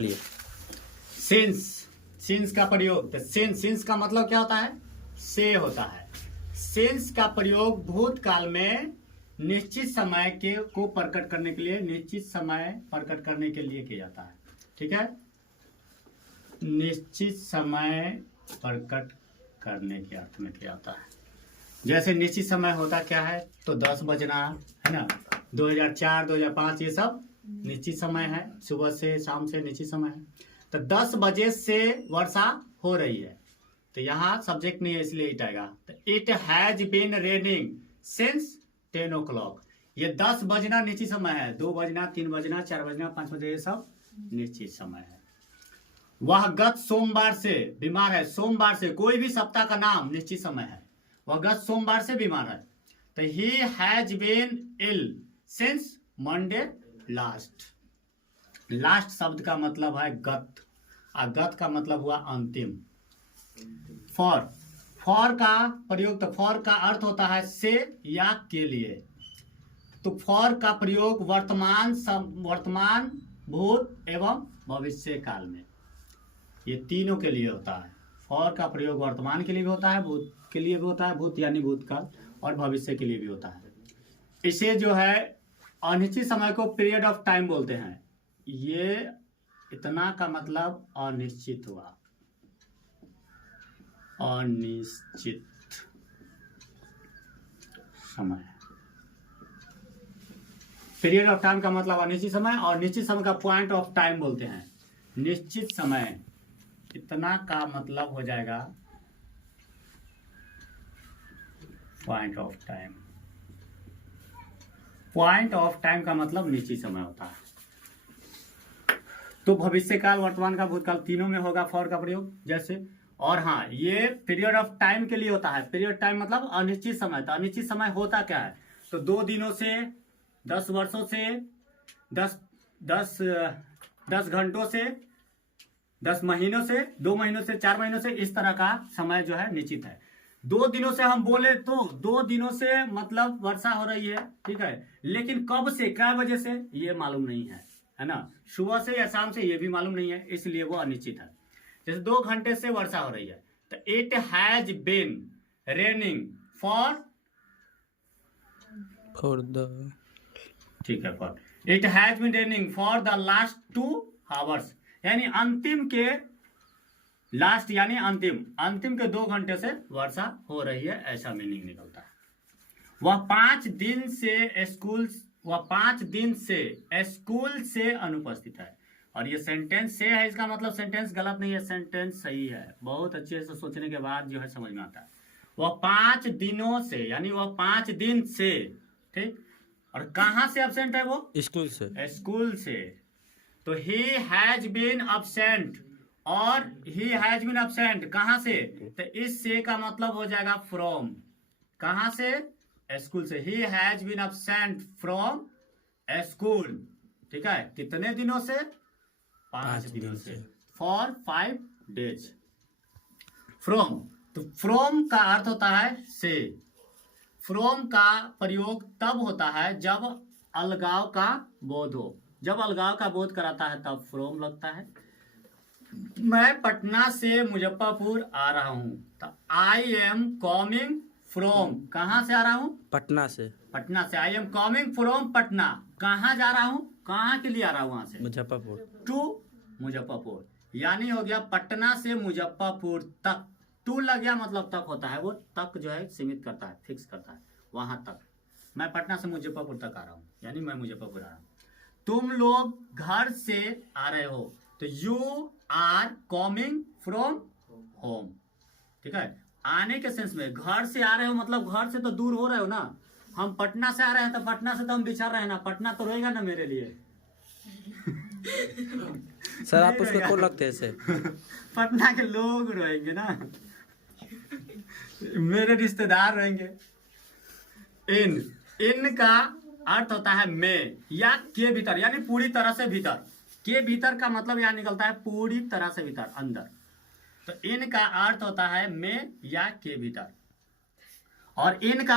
Since since का प्रयोग, तो सिंस का मतलब क्या होता है? से होता है। सिंस का प्रयोग भूतकाल में निश्चित समय के को प्रकट करने के लिए, निश्चित समय प्रकट करने के लिए किया जाता है। ठीक है, निश्चित समय प्रकट करने के अर्थ में किया जाता है। जैसे निश्चित समय होता क्या है, तो 10 बजना है ना, 2004 2005 ये सब निश्चित समय है, सुबह से शाम से निश्चित समय है। तो 10 बजे से वर्षा हो रही है, तो यहाँ सब्जेक्ट नहीं है इसलिए इट आएगा। तो it has been raining since 10 o'clock। ये 10 बजना निश्चित समय है, 2 बजना 3 बजना 4 बजना 5 बजे ये सब निश्चित समय है। वह गत सोमवार से बीमार है, सोमवार से, कोई भी सप्ताह का नाम निश्चित समय है। वह गत सोमवार से बीमार है, तो he has been ill since Monday last. Last शब्द का मतलब है गत, और गत का मतलब हुआ अंतिम। फॉर का प्रयोग, तो फॉर का अर्थ होता है से या के लिए। तो फॉर का प्रयोग वर्तमान, भूत एवं भविष्य काल में, ये तीनों के लिए होता है। फॉर का प्रयोग वर्तमान के लिए भी होता है, भूत के लिए भी होता है, भूत यानी भूतकाल, और भविष्य के लिए भी होता है। इसे जो है अनिश्चित समय को पीरियड ऑफ टाइम बोलते हैं। ये इतना का मतलब अनिश्चित हुआ, अनिश्चित समय। पीरियड ऑफ टाइम का मतलब अनिश्चित समय, और निश्चित समय का पॉइंट ऑफ टाइम बोलते हैं। निश्चित समय इतना का मतलब हो जाएगा point of time. Point of time का मतलब निश्चित समय होता है। तो भविष्य काल, वर्तमान का, भूतकाल, तीनों में होगा फॉर का प्रयोग जैसे। और हाँ, ये पीरियड ऑफ टाइम के लिए होता है। पीरियड टाइम मतलब अनिश्चित समय। तो अनिश्चित समय होता क्या है, तो 2 दिनों से, 10 वर्षों से, 10 घंटों से, 10 महीनों से, 2 महीनों से, 4 महीनों से, इस तरह का समय जो है निश्चित है। 2 दिनों से हम बोले तो 2 दिनों से मतलब वर्षा हो रही है, ठीक है, लेकिन कब से, क्या वजह से, ये मालूम नहीं है ना, सुबह से या शाम से, ये भी मालूम नहीं है, इसलिए वो अनिश्चित है। जैसे 2 घंटे से वर्षा हो रही है, तो it has been raining for the, ठीक है, for it has been raining for the last 2 hours, यानी अंतिम के, लास्ट यानी अंतिम के 2 घंटे से वर्षा हो रही है, ऐसा मीनिंग निकलता है। वह 5 दिन से स्कूल से अनुपस्थित है। और ये सेंटेंस से है, इसका मतलब सेंटेंस गलत नहीं है, सेंटेंस सही है। बहुत अच्छे से सोचने के बाद जो है समझ में आता है। वह 5 दिनों से, यानी वह 5 दिन से, ठीक। और कहां से एब्सेंट है वो? स्कूल से। स्कूल से। तो ही हैज बीन अब्सेंट, और ही हैज बीन अब्सेंट कहां से, तो इस से का मतलब हो जाएगा फ्रॉम। कहां से? स्कूल से। He has been absent from school, ठीक है, कितने दिनों से? 5 दिनों से, फॉर 5 days। फ्रॉम, तो फ्रॉम का अर्थ होता है से। फ्रॉम का प्रयोग तब होता है जब अलगाव का बोध हो। जब अलगाव का बोध कराता है तब फ्रॉम लगता है। मैं पटना से मुजफ्फरपुर आ रहा हूं, तो आई एम कमिंग फ्रॉम, कहां से आ रहा हूं? पटना से। पटना से। I am coming from Patna, कहां जा रहा हूं, कहां के लिए आ रहा हूं? वहां से मुजफ्फरपुर। टू मुजफ्फरपुर, यानी हो गया पटना से मुजफ्फरपुर तक। टू लग गया मतलब तक होता है, वो तक जो है सीमित करता है, फिक्स करता है, वहां तक। मैं पटना से मुजफ्फरपुर तक आ रहा हूं, यानी मैं मुजफ्फरपुर आ रहा हूं। तुम लोग घर से आ रहे हो, तो you are coming from home, ठीक है। आने के सेंस में, घर से आ रहे हो मतलब घर से तो दूर हो रहे हो ना। हम पटना से आ रहे हैं, तो पटना से तो हम बिछड़ रहे हैं ना, पटना तो रहेगा ना मेरे लिए। सर आप उसको कौन लगते हैं से? पटना के लोग रहेंगे ना, मेरे रिश्तेदार रहेंगे। इन का अर्थ होता है में या के भीतर, यानी पूरी तरह से भीतर। के भीतर का मतलब यहाँ निकलता है पूरी तरह से भीतर, अंदर। तो इन का अर्थ होता है में या के भीतर। और इन का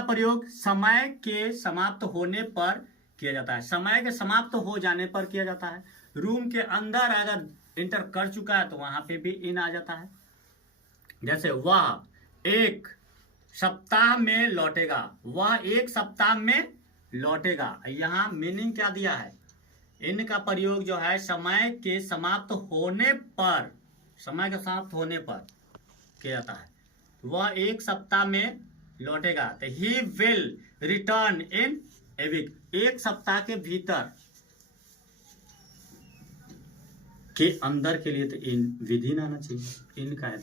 प्रयोग समय के समाप्त होने पर किया जाता है। समय के समाप्त हो जाने पर किया जाता है। रूम के अंदर अगर इंटर कर चुका है तो वहां पे भी इन आ जाता है। जैसे वह एक सप्ताह में लौटेगा, वह एक सप्ताह में लौटेगा। यहाँ मीनिंग क्या दिया है, इन का प्रयोग जो है समय के समाप्त होने पर, समय के समाप्त होने पर किया जाता है। वह एक सप्ताह में लौटेगा तो he will return in a week, एक सप्ताह के भीतर के अंदर के लिए तो इन विधि आना चाहिए, इन का है।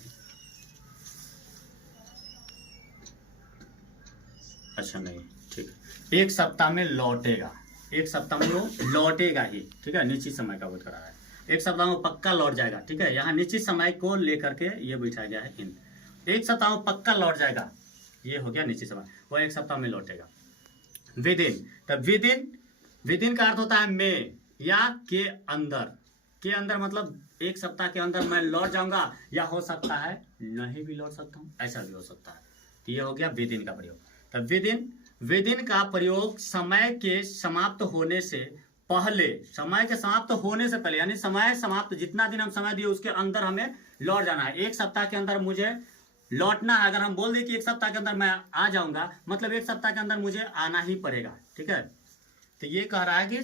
अच्छा नहीं, ठीक है, एक सप्ताह में लौटेगा, एक सप्ताह में वो लौटेगा ही, ठीक है, निश्चित समय का बोध करा रहा है। एक सप्ताह में पक्का लौट जाएगा, ठीक है, यहाँ निश्चित समय को लेकर के ये बैठा गया है इन। एक सप्ताह में पक्का लौट जाएगा, ये हो गया निश्चित समय, वो एक सप्ताह में लौटेगा। विद इन, तब विद इन का अर्थ होता है में या के अंदर, के अंदर मतलब एक सप्ताह के अंदर मैं लौट जाऊंगा, या हो सकता है नहीं भी लौट सकता हूँ, ऐसा भी हो सकता है। तो ये हो गया विद इन का प्रयोग। तब विद इन का प्रयोग समय के समाप्त होने से पहले, समय के समाप्त होने से पहले, यानी समय समाप्त जितना दिन हम समय दिए उसके अंदर हमें लौट जाना है। एक सप्ताह के अंदर मुझे लौटना है, अगर हम बोल दें कि एक सप्ताह के अंदर मैं आ जाऊंगा, मतलब एक सप्ताह के अंदर मुझे आना ही पड़ेगा, ठीक है। तो ये कह रहा है कि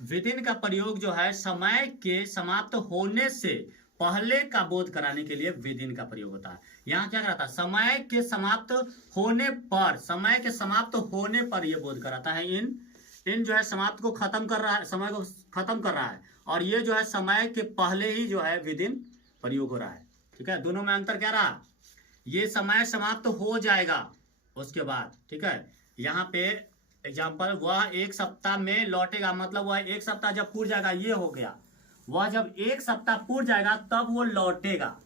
विद इन का प्रयोग जो है समय के समाप्त होने से पहले का बोध कराने के लिए विद इन का प्रयोग होता है। यहाँ क्या कराता है, समय के समाप्त होने पर, समय के समाप्त होने पर यह बोध कराता है। इन जो है समाप्त को खत्म कर रहा है, समय को खत्म कर रहा है, और ये जो है समय के पहले ही जो है विद इन प्रयोग हो रहा है, ठीक है। दोनों में अंतर क्या रहा, ये समय समाप्त हो जाएगा उसके बाद, ठीक है। यहाँ पे एग्जाम्पल, वह एक सप्ताह में लौटेगा, मतलब वह एक सप्ताह जब पूर जाएगा, ये हो गया, वह जब एक सप्ताह पूर जाएगा तब वो लौटेगा,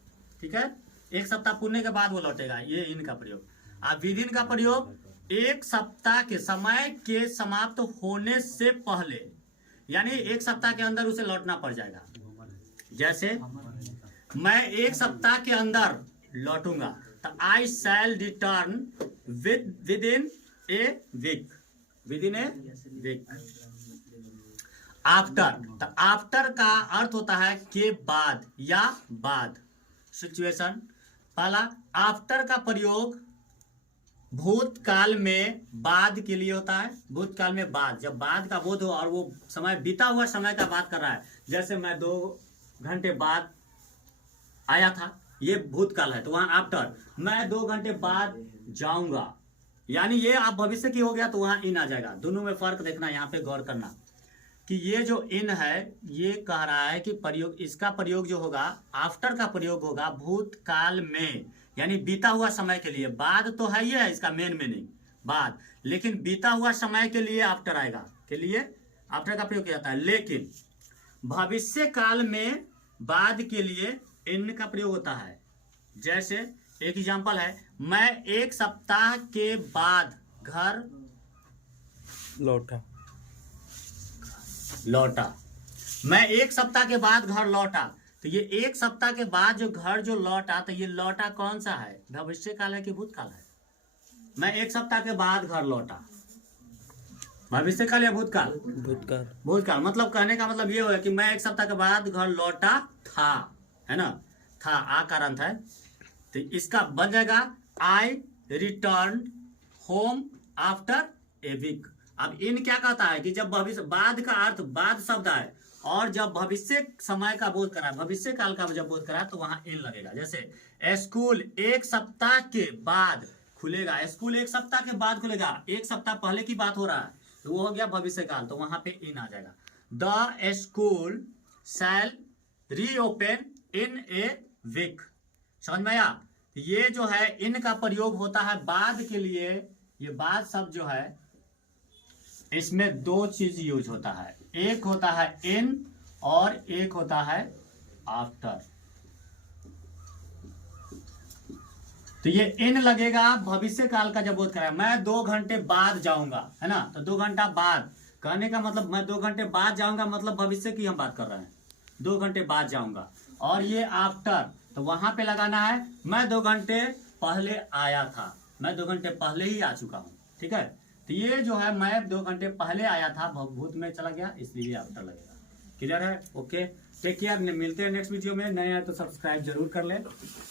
ठीक है, एक सप्ताह पूरने के बाद वो लौटेगा, ये इनका प्रयोग। अब विद इन का प्रयोग एक सप्ताह के समय के समाप्त होने से पहले, यानी एक सप्ताह के अंदर उसे लौटना पड़ जाएगा। जैसे मैं एक सप्ताह के अंदर लौटूंगा, तो I shall return within a week, within a week. After, तो आफ्टर का अर्थ होता है के बाद या बाद, सिचुएशन। पहला, आफ्टर का प्रयोग भूतकाल में बाद के लिए होता है, भूतकाल में बाद, जब बाद का बोध हो और वो समय बीता हुआ समय का बात कर रहा है। जैसे मैं 2 घंटे बाद आया था, ये भूतकाल है, तो वहां आफ्टर, मैं 2 घंटे बाद जाऊंगा, यानी ये आप भविष्य की हो गया तो वहां इन आ जाएगा। दोनों में फर्क देखना, यहाँ पे गौर करना कि ये जो इन है ये कह रहा है कि प्रयोग, इसका प्रयोग जो होगा, आफ्टर का प्रयोग होगा भूतकाल में, यानी बीता हुआ समय के लिए। बाद तो है ही है इसका मेन मीनिंग बाद, लेकिन बीता हुआ समय के लिए आफ्टर आएगा, के लिए आफ्टर का प्रयोग किया जाता है। लेकिन भविष्य काल में बाद के लिए इन का प्रयोग होता है। जैसे एक एग्जांपल है, मैं एक सप्ताह के बाद घर लौटा, मैं एक सप्ताह के बाद घर लौटा, तो ये एक सप्ताह के बाद जो घर जो लौटा, तो ये लौटा कौन सा है, भविष्य काल है कि भूतकाल है। मैं एक सप्ताह के बाद घर लौटा, भविष्य काल या भूतकाल, भूतकाल, भूतकाल। मतलब कहने का मतलब ये हुआ कि मैं एक सप्ताह के बाद घर लौटा था, है ना, था आ का अंत है, तो इसका बन जाएगा आई return home after a week. अब इन क्या कहता है कि जब भविष्य, बाद का अर्थ बाद शब्द है, और जब भविष्य समय का बोध करा, भविष्य काल का जब बोध करा, तो वहां इन लगेगा। जैसे स्कूल एक सप्ताह के बाद खुलेगा, स्कूल एक सप्ताह के बाद खुलेगा, एक सप्ताह पहले की बात हो रहा है, तो वो हो गया भविष्य काल, तो वहां पे इन आ जाएगा। The school shall reopen in a week. समझ में आया, ये जो है इन का प्रयोग होता है बाद के लिए। ये बाद शब्द जो है इसमें 2 चीज यूज होता है, एक होता है इन और एक होता है आफ्टर। तो ये इन लगेगा भविष्य काल का जब बोध कराया, मैं 2 घंटे बाद जाऊंगा, है ना, तो 2 घंटा बाद कहने का मतलब मैं 2 घंटे बाद जाऊंगा, मतलब भविष्य की हम बात कर रहे हैं, 2 घंटे बाद जाऊंगा। और ये आफ्टर, तो वहां पे लगाना है मैं 2 घंटे पहले आया था, मैं 2 घंटे पहले ही आ चुका हूं, ठीक है। तो ये जो है मैं 2 घंटे पहले आया था, भूत में चला गया, इसलिए आफ्टर लगेगा। क्लियर है? ओके, टेक केयर, मिलते हैं नेक्स्ट वीडियो में। नए आए तो सब्सक्राइब जरूर कर लें।